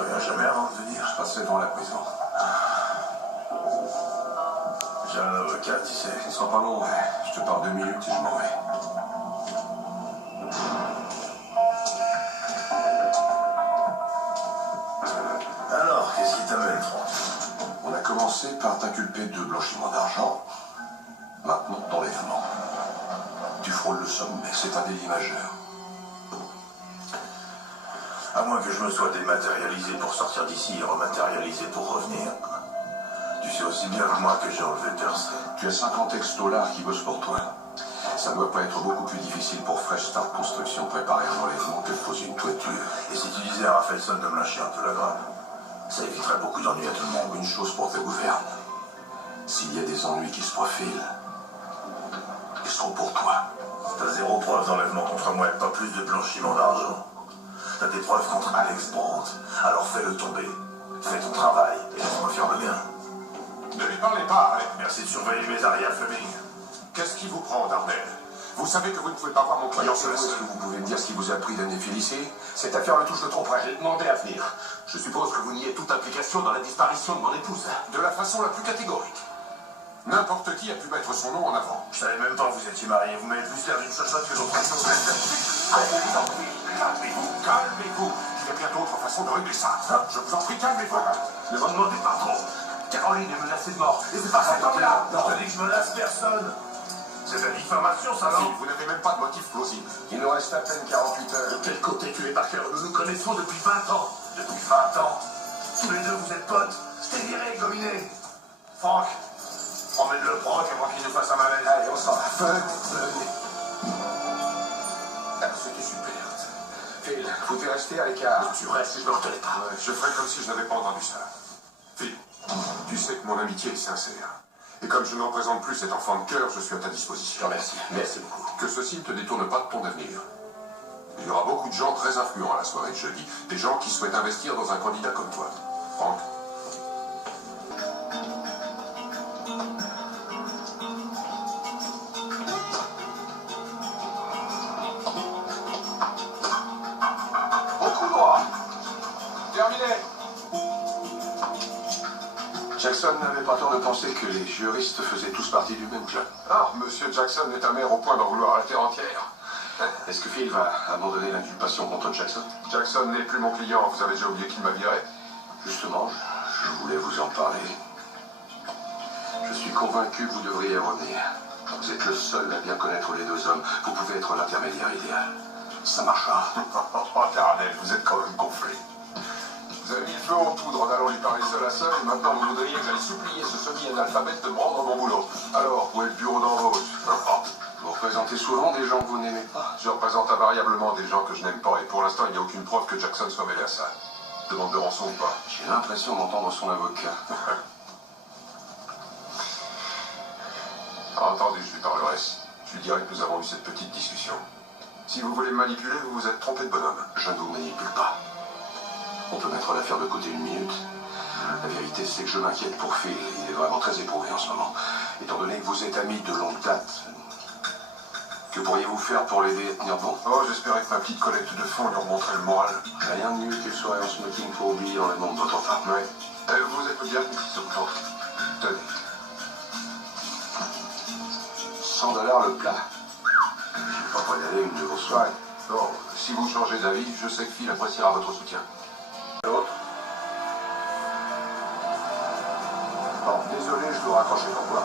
reviens jamais avant de venir. Je passerai devant la prison. J'ai un avocat, tu sais. Ce sera pas long, ouais. Je te parle 2 minutes et je m'en vais. Alors, qu'est-ce qui t'amène, Franck? On a commencé par t'inculper de blanchiment d'argent. Maintenant, d'enlèvement. Tu frôles le sommet, c'est un délit majeur. À moins que je me sois dématérialisé pour sortir d'ici et rematérialisé pour revenir. Tu sais aussi bien que moi que j'ai enlevé Dursley. Tu as 50 ex-dollars qui bossent pour toi. Ça ne doit pas être beaucoup plus difficile pour Fresh Start Construction de préparer un enlèvement que de poser une toiture. Et si tu disais à Rafelson de me lâcher un peu la grappe, ça éviterait beaucoup d'ennuis à tout le monde. Une chose pour te gouverner. S'il y a des ennuis qui se profilent, ils seront pour toi. T'as 0 preuve d'enlèvement contre moi et pas plus de blanchiment d'argent. T'as des preuves contre Alex Brandt. Alors fais-le tomber. Fais ton travail et laisse-moi faire le mien. Ne lui parlez pas, Alec. Merci de surveiller mes arrières, Fleming. Qu'est-ce qui vous prend, Darnell? Vous savez que vous ne pouvez pas voir mon client seul. Est-ce que vous pouvez me dire ce qui vous a pris d'année Félicé? Cette affaire le touche de trop près. J'ai demandé à venir. Je suppose que vous niez toute implication dans la disparition de mon épouse. De la façon la plus catégorique. N'importe qui a pu mettre son nom en avant. Je savais même pas que vous étiez mariés. Vous m'avez plus l'air d'une chachotte que d'autre chose. Je vous en prie, calmez-vous, calmez-vous. Il y a bien d'autres façons de régler ça. Je vous en prie, calmez-vous. Ne m'en demandez pas trop. Caroline est menacée de mort. Et c'est pas ça comme là. Non, je dis que je menace personne. C'est de la diffamation, ça, Si, non? vous n'avez même pas de motif plausible. Il nous reste à peine 48 heures. De quel côté tu es, Parker? Nous nous connaissons depuis 20 ans. Depuis 20 ans. Tous les deux, vous êtes potes. Je t'ai viré, gominé. Franck, emmène le proc avant qu'il nous fasse un malaise. Allez, on s'en va. Venez. Ah, c'était super. Phil, vous devez rester à l'écart. Tu restes et je me reconnais pas. Ouais, je ferai comme si je n'avais pas entendu ça. Phil, tu sais que mon amitié est sincère. Et comme je ne représente plus cet enfant de cœur, je suis à ta disposition. Merci. Merci beaucoup. Que ceci ne te détourne pas de ton avenir. Il y aura beaucoup de gens très influents à la soirée de jeudi. Des gens qui souhaitent investir dans un candidat comme toi. Franck. Au coup droit. Terminé. Jackson n'avait pas tort de penser que les juristes faisaient tous partie du même jeu. Ah, Monsieur Jackson est amer au point d'en vouloir la terre entière. Est-ce que Phil va abandonner l'inculpation contre Jackson? Jackson n'est plus mon client. Vous avez déjà oublié qu'il m'a viré? Justement, je voulais vous en parler. Je suis convaincu que vous devriez revenir. Vous êtes le seul à bien connaître les deux hommes. Vous pouvez être l'intermédiaire idéal. Ça marchera. Oh, Darnell, vous êtes quand même gonflé. Vous avez mis le feu en poudre en allant lui parler seul à seul, et maintenant vous voudriez que j'aille supplier ce semi-analphabète de me rendre mon boulot. Alors, où est le bureau d'embauche? Vous représentez souvent des gens que vous n'aimez pas. Je représente invariablement des gens que je n'aime pas, et pour l'instant, il n'y a aucune preuve que Jackson soit mêlé à ça. Demande de rançon ou pas? J'ai l'impression d'entendre son avocat. Entendu, je lui parlerai. Je lui dirai que nous avons eu cette petite discussion. Si vous voulez me manipuler, vous vous êtes trompé de bonhomme. Je ne vous manipule pas. On peut mettre l'affaire de côté une minute. La vérité, c'est que je m'inquiète pour Phil. Il est vraiment très éprouvé en ce moment. Étant donné que vous êtes amis de longue date, que pourriez-vous faire pour l'aider à tenir bon? Oh, j'espérais que ma petite collecte de fonds lui remonterait le moral. Rien de mieux qu'une soirée en smoking pour oublier l'enlèvement de votre femme. Ouais. Vous êtes bien compris, ce plan. Tenez. 100 $ le plat. Je ne vais pas y aller une de vos soirées. Bon, si vous changez d'avis, je sais que Phil appréciera votre soutien. L'autre? Bon, désolé, je dois raccrocher pourquoi.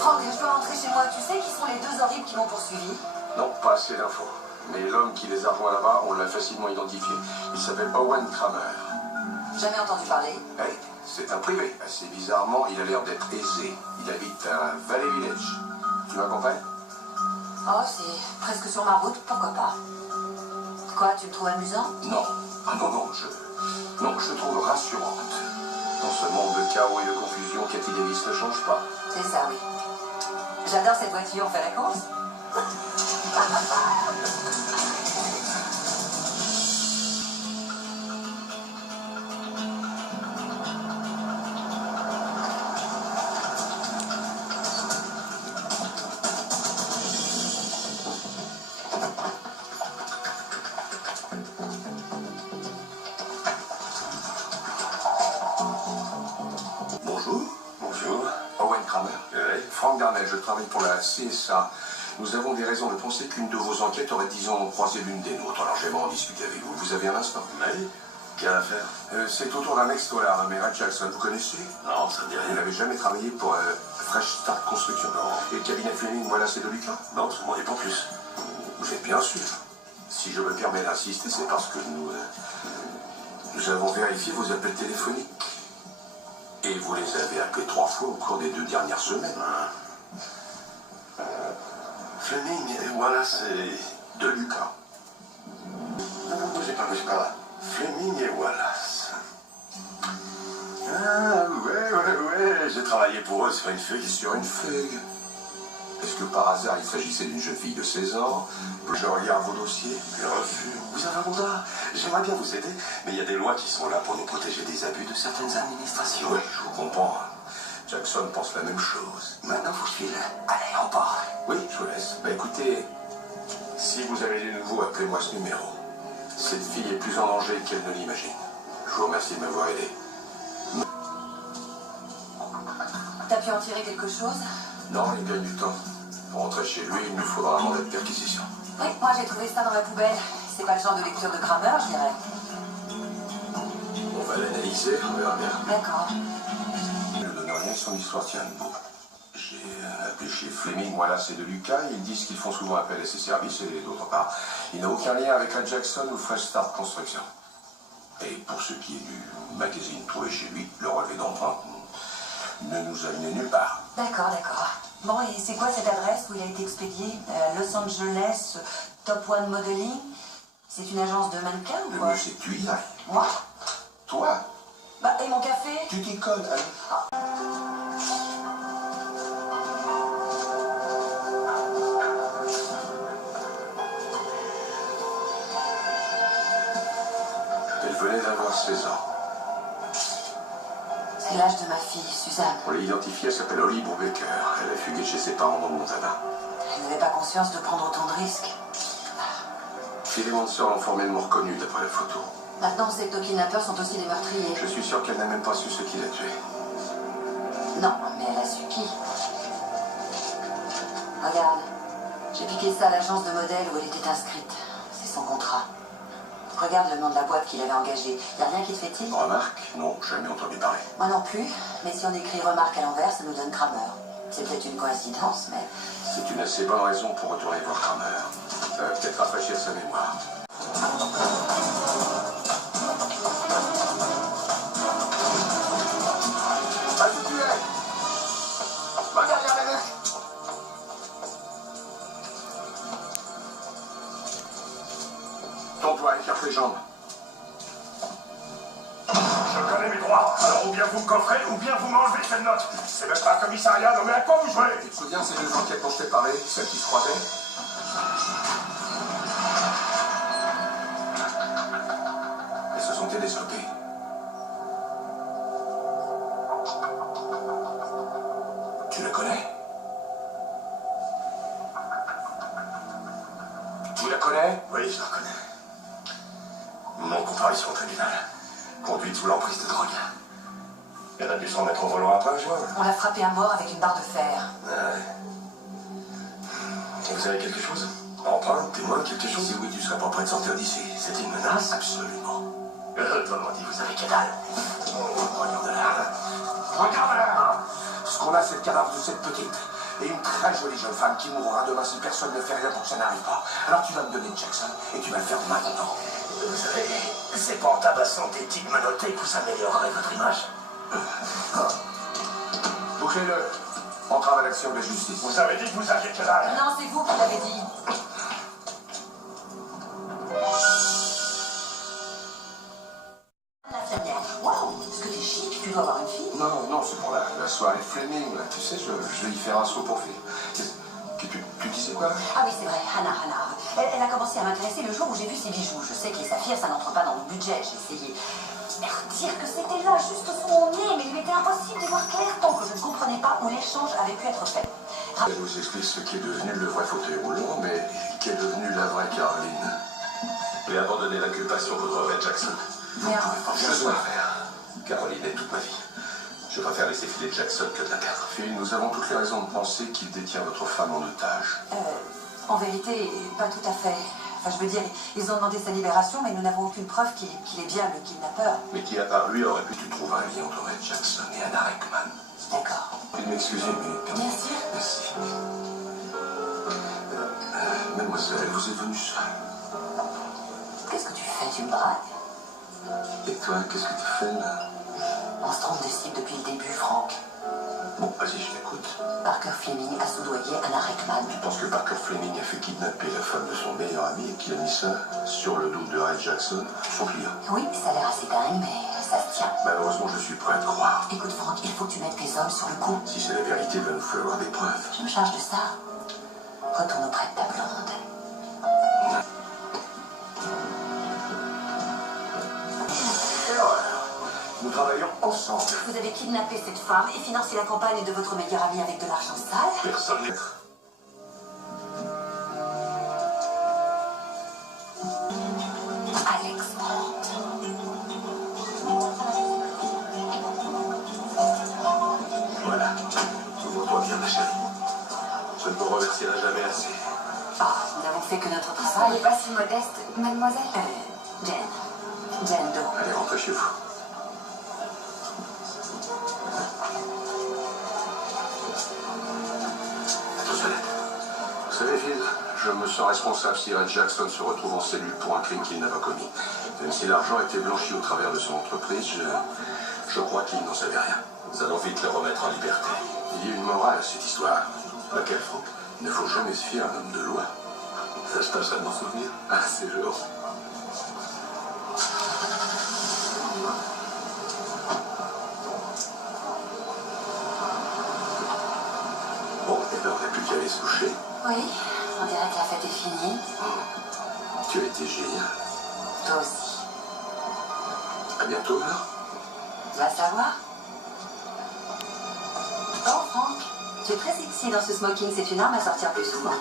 Franck, je dois rentrer chez moi. Tu sais qui sont les deux horribles qui m'ont poursuivi? Non, pas assez d'infos. Mais l'homme qui les a rejoints là-bas, on l'a facilement identifié. Il s'appelle Owen Kramer. Jamais entendu parler. Hey, c'est un privé. Assez bizarrement, il a l'air d'être aisé. Il habite à Valley Village. Tu m'accompagnes? Oh, c'est presque sur ma route, pourquoi pas? Quoi, tu me trouves amusant? Non. Ah non, non, non, je te trouve rassurante. Dans ce monde de chaos et de confusion, Cathy Davis ne change pas. C'est ça, oui. J'adore cette voiture, on fait la course? Frank Darnell, je travaille pour la CSA. Nous avons des raisons de penser qu'une de vos enquêtes aurait, disons, croisé l'une des nôtres. Alors j'aimerais en discuter avec vous. Vous avez un instant? Oui. Quelle affaire? C'est autour d'un ex-dollar, un Ray Jackson. Vous connaissez? Non, ça me dit Vous rien. n'avez jamais travaillé pour Fresh Start Construction? Non. Et le cabinet Fleming, voilà, c'est de Lucas? Non, ça m'en est pas plus. Vous êtes bien sûr. Si je me permets d'insister, c'est parce que nous avons vérifié vos appels téléphoniques. Et vous les avez appelés 3 fois au cours des 2 dernières semaines. Fleming et Wallace et... De Lucas. Non, bougez pas. Fleming et Wallace. Ah, ouais. J'ai travaillé pour eux sur une feuille. Sur une feuille. Est-ce que par hasard il s'agissait d'une jeune fille de 16 ans? Je regarde vos dossiers. Je refuse. Vous avez un mandat. J'aimerais bien vous aider, mais il y a des lois qui sont là pour nous protéger des abus de certaines administrations. Oui, je vous comprends. Jackson pense la même chose. Maintenant, faut que je file. Allez, on part. Oui, je vous laisse. Bah écoutez, si vous avez du nouveau, appelez-moi ce numéro. Cette fille est plus en danger qu'elle ne l'imagine. Je vous remercie de m'avoir aidé. T'as pu en tirer quelque chose? Non, il gagne du temps. Pour rentrer chez lui, il nous faudra un mandat de perquisition. Oui, moi j'ai trouvé ça dans la poubelle. C'est pas le genre de lecture de Kramer, je dirais. On va l'analyser, on verra bien. D'accord. Je ne donne rien, son histoire tient debout. J'ai appelé chez Fleming, Wallace et de Lucas. Ils disent qu'ils font souvent appel à ses services et d'autre part, il n'a aucun lien avec la Jackson ou Fresh Start Construction. Et pour ce qui est du magazine trouvé chez lui, le relevé d'empreinte ne nous a mené nulle part. D'accord. Bon, et c'est quoi cette adresse où il a été expédié? Los Angeles, Top One Modeling? C'est une agence de mannequins ou quoi? C'est que tu y ailles. Moi? Toi, Bah, et mon café? tu t'y colles, hein. Elle venait d'avoir 16 ans. C'est l'âge de ma fille, Suzanne. On l'a identifiée, elle s'appelle Holly Brubaker. Elle a fugué chez ses parents dans le Montana. Elle n'avait pas conscience de prendre autant de risques. Les démentieurs l'ont formellement reconnue d'après la photo. Maintenant, on sait que nos kidnappeurs sont aussi des meurtriers. Je suis sûr qu'elle n'a même pas su ce qui l'a tué. Non, mais elle a su qui. Regarde, j'ai piqué ça à l'agence de modèles où elle était inscrite. C'est son contrat. Regarde le nom de la boîte qu'il avait engagée. Y a rien qui te fait tilt? Remarque? Non, jamais entendu parler. Moi non plus, mais si on écrit remarque à l'envers, ça nous donne Kramer. C'est peut-être une coïncidence, mais... C'est une assez bonne raison pour retourner voir Kramer. Ça va peut-être rafraîchir sa mémoire. Vas-y, tu es. Va derrière les mecs. Tourne-toi, écarte les jambes. Je connais mes droits. Alors ou bien vous me coffrez, ou bien vous m'enlevez cette note. C'est même pas un commissariat, non mais à quoi vous jouez? Tu te souviens ces 2 enquêtes dont je t'ai parlé, celles qui se croisaient? Elles se sont télescopées. Tu la connais? Tu la connais? Oui, je la reconnais. Mon comparution au tribunal. Conduite sous l'emprise de drogue. Elle a dû s'en mettre au volant après un jour. On l'a frappé à mort avec une barre de fer. Ouais. Vous avez quelque chose? Empreinte, témoin, quelque chose? Si oui, tu serais pas prêt de sortir d'ici. C'est une menace? Absolument. Autrement dit, vous avez que dalle. Regarde-la. Regarde-la. Ce qu'on a, c'est le cadavre de cette petite. Et une très jolie jeune femme qui mourra demain si personne ne fait rien pour que ça n'arrive pas. Alors tu vas me donner Jackson et tu vas le faire maintenant. Vous savez, c'est pas en tabassant des types menottés que vous améliorerez votre image. Touchez-le. Entrave à l'action de la justice. Vous avez dit que vous aviez que dalle. Non, c'est vous qui l'avez dit. La Flanelle. Waouh, est-ce que t'es chic? Tu dois avoir une fille? Non, c'est pour la soirée Fleming. Là. Tu sais, je vais y faire un saut pour Phil. Tu disais quoi? Ah oui, c'est vrai, Hannah. Elle a commencé à m'intéresser le jour où j'ai vu ses bijoux. Je sais que les saphirs, ça n'entre pas dans le budget. J'ai essayé de dire que c'était là, juste sous mon nez, mais il m'était impossible d'y voir clair tant que je ne comprenais pas où l'échange avait pu être fait. Elle vous explique ce qui est devenu le vrai fauteuil roulant, mais qui est devenu la vraie Caroline. Et abandonner l'inculpation contre Ray Jackson. Mais Je dois faire. Caroline est toute ma vie. Je préfère laisser filer Jackson que de la perdre. Phil, nous avons toutes les raisons de penser qu'il détient votre femme en otage. En vérité, pas tout à fait. Enfin, je veux dire, ils ont demandé sa libération, mais nous n'avons aucune preuve qu'il est bien le kidnappeur. Mais qui, à part lui, aurait pu trouver un lien entre Red Jackson et Anna Rickman? D'accord. Veuillez m'excuser, mais... Bien sûr. Merci. Mademoiselle, vous êtes venue seule. Qu'est-ce que tu fais? Tu me braques? Et toi, qu'est-ce que tu fais là? On se trompe de cible depuis le début, Franck. Bon, vas-y, je t'écoute. Parker Fleming a soudoyé Anna Rickman. Je pense que Parker Fleming a fait kidnapper la femme de son meilleur ami et qu'il a mis ça sur le dos de Red Jackson, son client. Oui, ça a l'air assez dingue, mais ça se tient. Malheureusement, je suis prêt à te croire. Écoute, Franck, il faut que tu mettes tes hommes sur le coup. Si c'est la vérité, il va nous falloir des preuves. Je me charge de ça. Retourne auprès de ta blonde. Quelle horreur! Nous travaillons ensemble. Vous avez kidnappé cette femme et financé la campagne de votre meilleur ami avec de l'argent sale. Personne n'est... Alex Brandt. Voilà. Ouvre-toi bien, ma chérie. Je ne me remercierai jamais assez. Oh, nous n'avons fait que notre Soyez travail. pas si modeste, mademoiselle. Jane Doe. Allez, rentrez chez vous. Attention, vous savez, Phil, je me sens responsable si Red Jackson se retrouve en cellule pour un crime qu'il n'a pas commis. Même si l'argent a été blanchi au travers de son entreprise, je crois qu'il n'en savait rien. Nous allons vite le remettre en liberté. Il y a une morale à cette histoire. Laquelle, Franck? Il ne faut jamais se fier à un homme de loi. Ça se tâche de m'en souvenir. Ah, c'est genre. Bon, et ben on n'a plus qu'à aller se coucher. Oui, on dirait que la fête est finie. Tu as été génial. Toi aussi. À bientôt, alors. Tu vas savoir. Oh, Franck, tu es très sexy dans ce smoking. C'est une arme à sortir plus souvent.